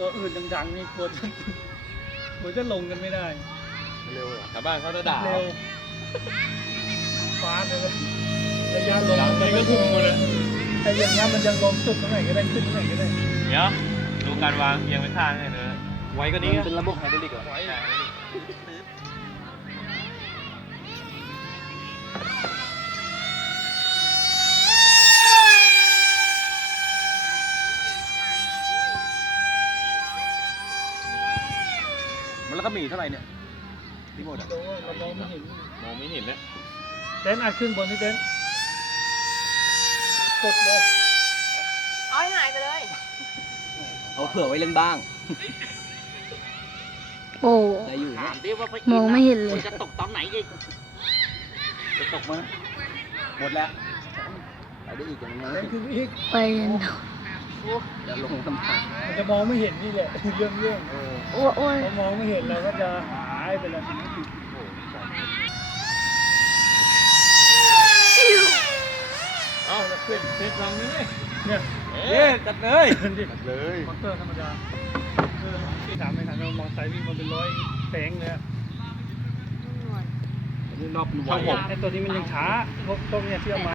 ัวอื่นดังๆนี่กลัวจะกลัวจะลงกันไม่ได้เร็วชาวบ้านเขาจะด่าเร็วฟ้าเลยระยะลงไปก็ถูกหมดเลยแต่อย่างเงี้ยมันยังลงสุดตรงไหนก็ได้ขึ้นตรงไหนก็ได้เนาะดูการวางเอียงไปข้างเลยเนอะไว้ก็นี้เป็นระบบไฮดรอลิกเหรอแล้วก็มีเท่าไหร่เนี่ย ที่หมดอ่ะมองไม่เห็นมอง่เห็เต้นอาจขึ้นบนที่เต้นกดเลยเอาหายไปเลย เอาเผื่อไว้เล่นบ้าง โอ้ยมองไม่เห็นเลย จะตกตอนไหนยิงจะตกมั้ยหมดแล้ว ไปด้อีกยังไงไปอีกไงอยลงทำไมจะมองไม่เห็นนี่แหละเรื่องเรื่องเออโอ้ยมองไม่เห็นเราก็จะหายไปแล้วเอาเพื่อนเป็ดลองนี้เนี่ยเนี่ยจัดเลยจัดเลย มอเตอร์ธรรมดาที่ถามใน่ามเรามองสายวิ่งมันเป็นร้อยแสงเลย อันนี้รอบหนึ่งงันไอตัวนี้มันยังช้าพวกพวกเนี่ยเชื่อมา